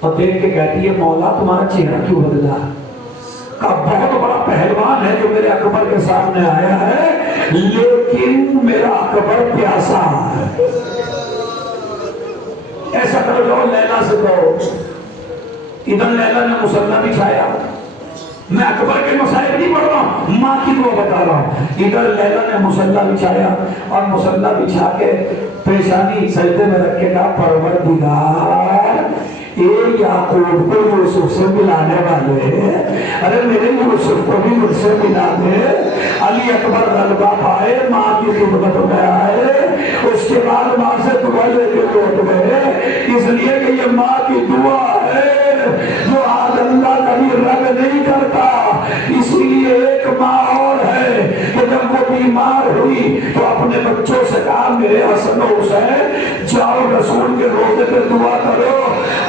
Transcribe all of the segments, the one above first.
اور دیکھ کے کہتی ہے مولا تمہارا چہرہ کیوں بدلا؟ کا بہت بڑا پہلوان ہے جو میرے اکبر کے سامنے آیا ہے، لیکن میرا اکبر پیاسا ہے۔ ایسا کرو جو لیلا سے کہو، ادھر لیلا نے مصلی بچھایا، میں اکبر کے مسائل نہیں پڑھ رہا ہوں، ماں کی دعا بتا رہا ہوں۔ ادھر لیلا نے مصلی بچھایا اور مصلی بچھا کے پیشانی سجدے میں رکھ کے کہا پروردگار اے یعقوب کو یوسف سے ملانے والے، ارے میرے یوسف کو بھی مجھ سے ملا دے۔ علی اکبر غلبہ پائے، ماں کی خدمت میں آئے، اس کے بعد ماں سے دعا لے کے لوٹ گئے، اس لیے کہ یہ ماں کی دعا ہے جو آج اللہ کبھی رد نہیں کرتا۔ اسی لیے ایک ماں اور ہے کہ جب وہ بیمار ہوئی تو اپنے بچوں سے کہا میرے حسن و حسین جاؤ رسول کے روزے پہ دعا کرو،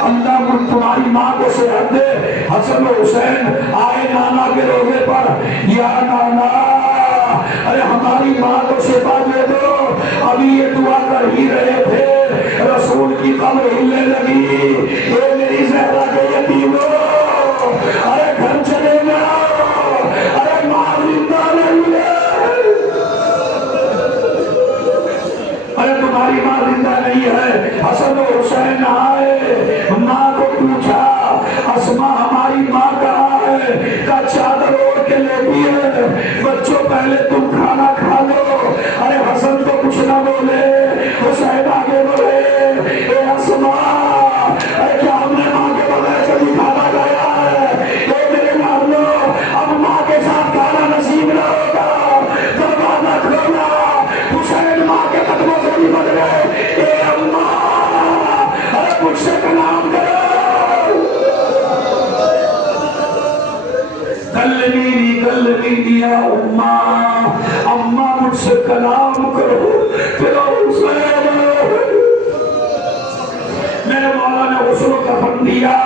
اللہ تمہاری ماں کو صحت دے۔ حسن و حسین آئے نانا کے روزے پر، یا نانا ارے ہماری ماں کو شفا دے دو۔ ابھی یہ دعا کر ہی رہے تھے، رسول کی قبر ہلنے لگی، اے میری زہرا کے یتیموں ارے گھر چلے جاؤ، ارے ماں زندہ نہیں ہے، ارے تمہاری ماں زندہ نہیں ہے۔ حسن و حسین آئے، ماں کو پوچھا اسماء ہماری ماں کہاں ہے؟ کا چادر اوڑھ کے لیٹی ہے، بچوں پہلے تم کھانا کھا لو۔ ارے حسن تو کچھ نہ بولے، حسین آگے بڑھے، اے اسماء ارے کیا ہم نے ماں کے بغیر کبھی کھانا کھایا ہے؟ اے میرے لاڈلو اب ماں کے ساتھ کھانا نصیب نہ ہوگا، دروازہ کھولا، حسین ماں کے قدموں سے بھی بڑھ گئے، اے اماں ارے مجھ سے کلام کرو، کلمینی یا اماں، اماں مجھ سے کلام کرو۔ پھر حسین میرے مولا نے غسل و کفن دیا،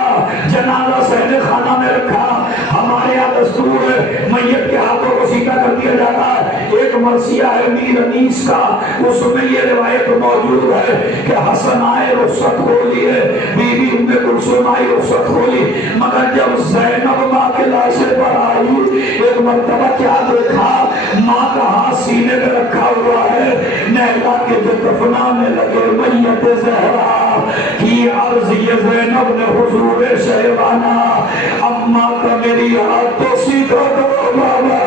جنازہ صحن خانہ میں رکھا۔ ہمارے یہاں دستور ہے میت کے ہاتھوں کو سیدھا کر دیا جاتا ہے۔ ایک مرثیہ ہے میر انیس کا، اس میں یہ روایت موجود ہے کہ حسن آئے رخصت ہو لیے، بی بی ام کلثوم آئی رخصت ہو لی، مگر جب زینب ماں کے لاشے پر آئی ایک مرتبہ کیا دیکھا، ماں کا ہاتھ سینے میں رکھا ہوا ہے، نہلا کے جو دفنانے لگے میت زہرا کی عرض یہ زینب نے حضور شہبانہ اماں کا میری ہاتھ تو سیدھا کرو بابا۔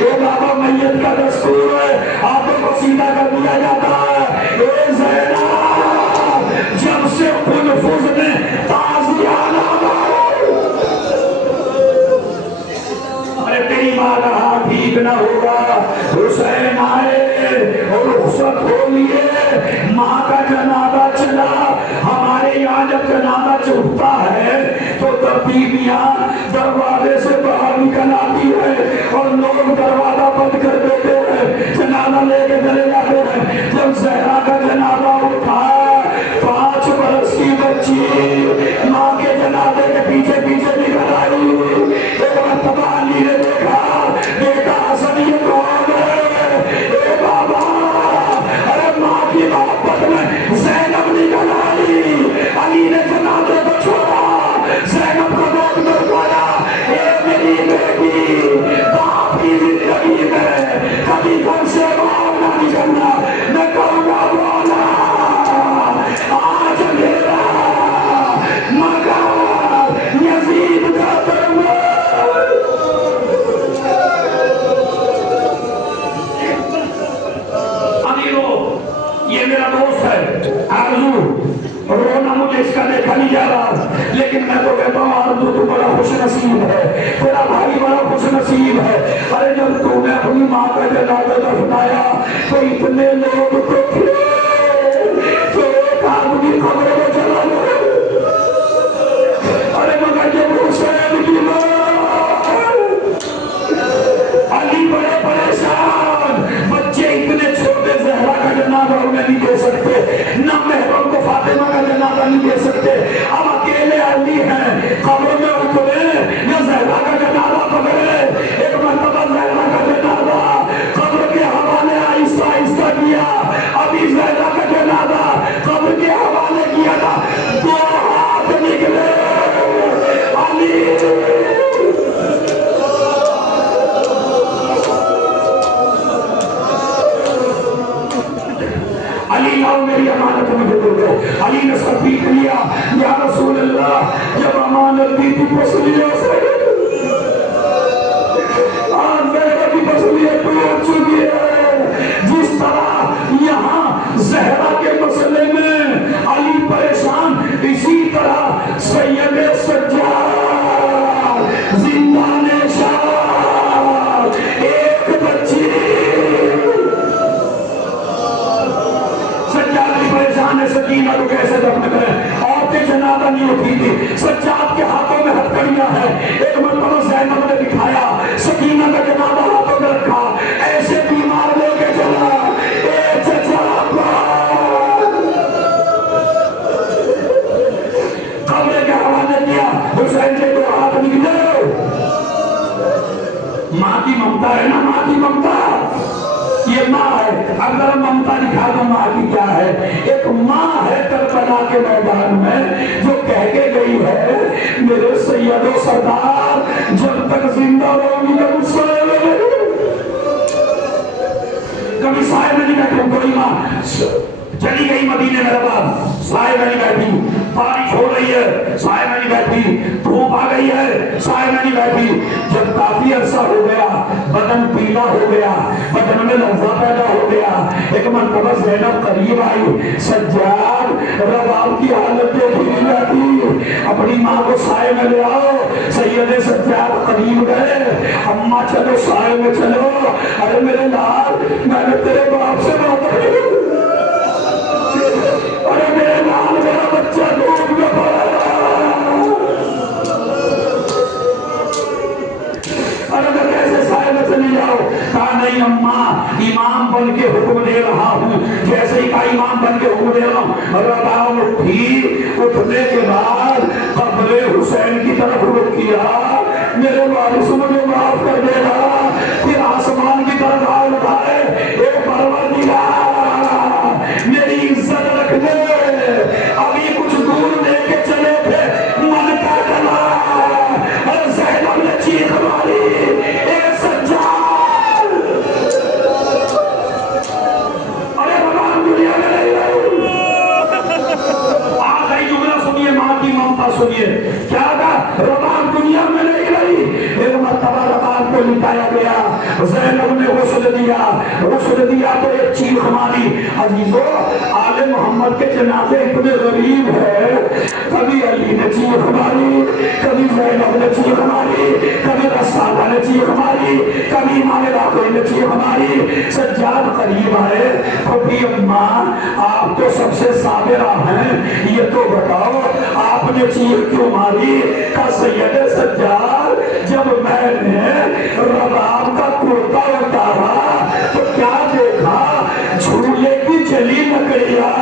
اے بابا میت کا دستور ہے ہاتھوں کو سیدھا کر دیا جاتا ہے۔ اے زینب جب سے قلفز نے تازیانہ ارے تیری ماں کا ہاتھ ٹھیک نہ ہوگا۔ حسین آئے اور رخصت ہو لیے، ماں کا جنازہ چلا۔ ہمارے یہاں جب جنازہ چلتا ہے تو بیویاں دروازے سے باہر نکل آتی ہے اور لوگ دروازہ بند کر دیتے ہیں، جنازہ لے کے چلے جاتے ہیں۔ جب زہرا کا جنازہ اٹھا، 5 برس کی بچی ماں کے جنازے کے پیچھے پیچھے نکل آئی۔ ایک مرتبہ علی نے دیکھا، بیٹا حسن یہ کون ہے؟ اے بابا ارے ماں کی محبت میں زینب نکل آئی۔ علی نے جنازے کو چھوڑا، زینب کو دیکھ کر بولا، اے میری بیٹی باپ کی زندگی میں کبھی گھر سے باہر نہ نکلنا، میں کہوں گا بولا آج میرا مگر یزید کا یہ میرا دوست ہے آرزو، رونا مجھے اس کا دیکھا نہیں جا رہا، لیکن میں تو کہتا ہوں آرزو تو بڑا خوش نصیب ہے، تیرا بھائی بڑا خوش نصیب ہے۔ ارے جب تو نے اپنی ماں کا جنازہ دفنایا تو اتنے لوگ تو تھے تو ایک آدمی قبر میں چلا گیا۔ ارے مگر جب حسین کی ماں علی بڑے پریشان، بچے اتنے چھوٹے زہرا کا جنازہ انہیں نہیں دے سکتے، نہ محرم کو فاطمہ کا جنازہ نہیں دے سکتے، اب اکیلے علی ہیں، قبر میں اترے یا زہرا کا جنازہ پکڑے۔ ایک مرتبہ زہرا کا جنازہ قبر کے حوالے آہستہ آہستہ کیا، پسلیوں سے زہرا کی پسلیاں ٹوٹ چکی ہے. جس طرح یہاں زہرا کے مسئلے میں علی پریشان، اسی طرح سید سجاد زندان شاہ ایک بچی سجاد بھی پریشان ہے. سکینہ کو کیسے دفن کریں؟ عورتیں جنازہ نہیں ہوتی تھی. سجاد کے ہاتھوں میں ہتھکڑیاں ہیں. ایک مرتبہ زینب نے دکھایا، سکینہ کا جنازہ ہاتھوں میں رکھا، ایسے بیمار لے کے چلا. اے چچا قبر کے حوالے کیا، حسین کے دو ہاتھ نکلے. ماں کی ممتا ہے نا، ماں کی ممتا یہ ماں ہے. اگر ممتا دکھا دو ماں کی کیا ہے. ایک ماں ہے کربلا کے میدان میں جو کہہ کے گئی ہے میرے سید و سردار جب تک زندہ رہوں گی تو سوئے ہوئے. کبھی سائے میں نہیں بیٹھوں. کوئی ماں چلی گئی مدینے میں رباب، سائے میں نہیں بیٹھی. بارش ہو رہی ہے، سائے میں نہیں بیٹھی. دھوپ آ گئی ہے، سائے میں نہیں بیٹھی. جب کافی عرصہ ہو گیا، بدن پیلا ہو گیا، بدن میں لرزہ پیدا ہو گیا. ایک مرتبہ زینب قریب آئی. سجاد رباب کی حالت دیکھی نہیں جاتی، اپنی ماں کو سائے میں لے آؤ. سید سجاد قریب گئے. اماں چلو سائے میں چلو. ارے میرے لال، میں نے تیرے باپ سے بات کی. ارے میرے لال، میرا بچہ دھوپ میں پڑا. ارے میں کیسے سائے میں چلی جاؤ؟ کہا نہیں اماں، امام بن کے حکم دے رہا ہوں. جیسے ہی کہا امام بن کے حکم دے رہا ہوں. رباب اٹھی. اٹھنے کے بعد قبر حسین کی طرف رخ کیا. میرے وارث مجھے معاف کر دے گا. پھر آسمان کی طرف ہاتھ اٹھائے. اے پروردگار، میری عزت رکھ لے. ابھی کچھ دور لے کے چلے تھے، من کا ڈلا. اور زینب نے چیخ ماری، اے سجاد. ارے بھگوان دنیا میں نہیں رہی. آخری جملہ سنیے، ماں کی ممتا سنیے. کیا کہا؟ رباب دنیا میں نہیں رہی. ایک مرتبہ رباب کو لٹایا گیا. زینب نے غسل دیا. غسل دیا تو ایک چیخ ماری. عزیزو، آل محمد کے جنازے اتنے غریب ہے. کبھی علی نے چیخ ماری، کبھی زینب نے چیخ ماری، کبھی رسالہ نے چیخ ماری، کبھی امام باقر نے چیخ ماری. سجاد قریب آئے. پھپھی اماں، آپ تو سب سے صابرہ ہیں، یہ تو بتاؤ آپ نے چیخ کیوں ماری؟ کہا سید سجاد، جب میں نے رباب کا کرتا اتارا تو کیا دیکھا؟ جھولے کی جلی لکڑیاں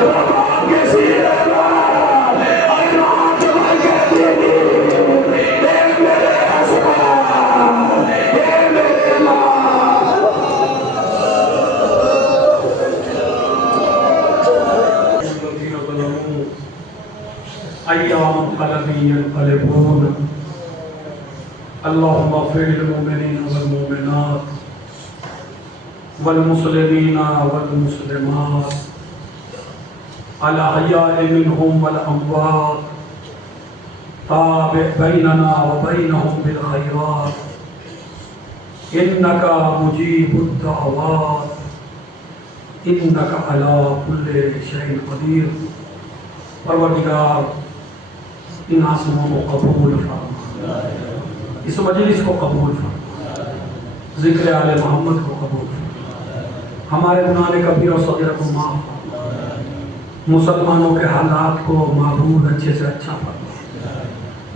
رباب کے سینے پر. اور رات بھر کہتی تھی، اے میرے اسماء، اے میرے ماں. ایام قلبی ينقلبون. اللهم اغفر للمؤمنين والمؤمنات والمسلمين والمسلمات الأحياء منهم والأموات. تابع بيننا وبينهم بالخيرات إنك مجيب الدعوات إنك على كل شيء قدير. پروردگار ان آسموں کو قبول فرما، اس مجلس کو قبول فرما، ذکر آل محمد کو قبول فرما، ہمارے گناہ کبیر اور صغیر کو معاف فرما، مسلمانوں کے حالات کو معبود اچھے سے اچھا فرما،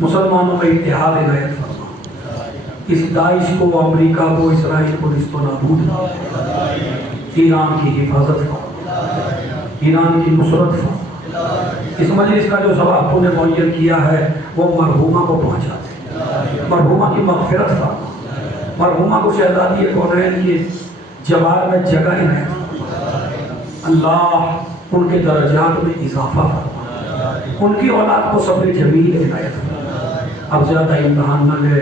مسلمانوں کا اتحاد عنایت فرما، اس داعش کو، امریکہ کو، اسرائیل کو رست و نابود فرما، ایران کی حفاظت فرما، ایران کی نصرت فرما. اس مجلس کا جو ثواب تو نے معین کیا ہے وہ مرحومہ کو پہنچا دے، مرحومہ کی مغفرت فرما، مرحومہ کو شہزادی کونین کی جوار میں جگہ عنایت فرما. اللہ ان کے درجات میں اضافہ فرما، ان کی اولاد کو صبر جمیل عنایت فرما. اب زیادہ امتحان نہ لے،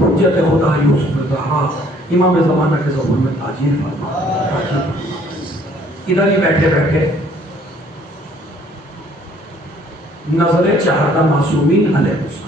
حجت خدا یوسف الزہرا امام زمانہ کے زبان میں تاجیر فرما. ادھر ہی بیٹھے بیٹھے نظر چاہتا معصومین علیہ السلام